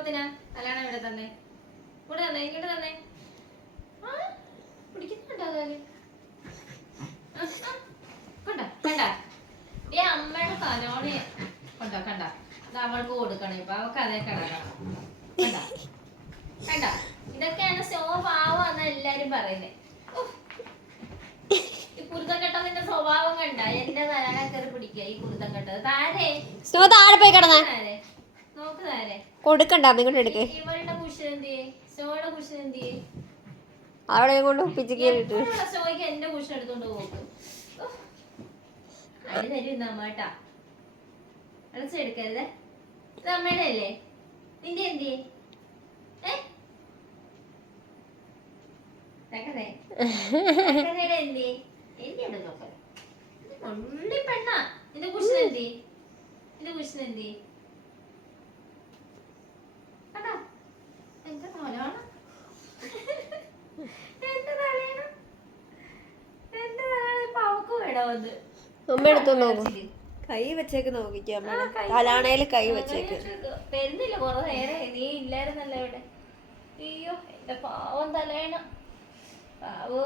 എന്തോത്തിനാ കല്യാണം ഇവിടെ തന്നെ കൂടെ തന്നെ ഇങ്ങോട്ട് തന്നെ പിടിക്കുന്നുണ്ടോ കണ്ട കണ്ട ഏ അമ്മയുടെ തലോണി കണ്ട കണ്ട ഇത് അവൾക്ക് കൊടുക്കണം ഇപ്പൊ അവൾക്ക് അതേ കിടക്കണം കണ്ട കണ്ട ഇതൊക്കെയാണ് സ്വഭാവം എല്ലാരും പറയുന്നേ ഈ കുരുത്തം കെട്ടതിന്റെ സ്വഭാവം കണ്ട എന്റെ തലനെ കയറി പിടിക്കുക ഈ കുരുത്തം കെട്ടത് താഴെ പോയി കിടന്നേ നോക്ക് താരെ കൊടുക്കണ്ട ഇങ്ങോട്ട് എടുക്ക് ഇവളുടെ കുഷൻ എന്തിയെ സോയുടെ കുഷൻ എന്തിയെ അവിടെ കൊണ്ട് ഒപ്പിച്ചിട്ട് സോയ്ക്ക് എന്റെ കുഷൻ എടുത്തോണ്ട് പോകും അത് തരും നമ്മട്ടാ അടച്ചെടുക്കരുതേ ഇത് അമ്മയുടെ അല്ലേ നിന്റെ എന്തിയെ എന്തിയെ എന്റെ നോക്കല ഉള്ളി പെണ്ണാ നിന്റെ കുഷൻ എന്തി നിന്റെ കുഷൻ എന്തി കണ്ടാ എന്റെ തലയാണ് എന്റെ തലയാണ് എന്റെ തലയാണ് ഇപ്പൊ അവക്ക് വേണോ വന്ന് അമ്മ എടുത്തു നോക്കും കൈ വെച്ചേക്ക് നോക്കിക്കോ തലാണേല് കൈ വെച്ചേക്ക് തരുന്നില്ല കൊറേ നേരെ നീ ഇല്ലായിരുന്നല്ലോ ഇവിടെ അയ്യോ എന്റെ പാവം തലയണ പാവോ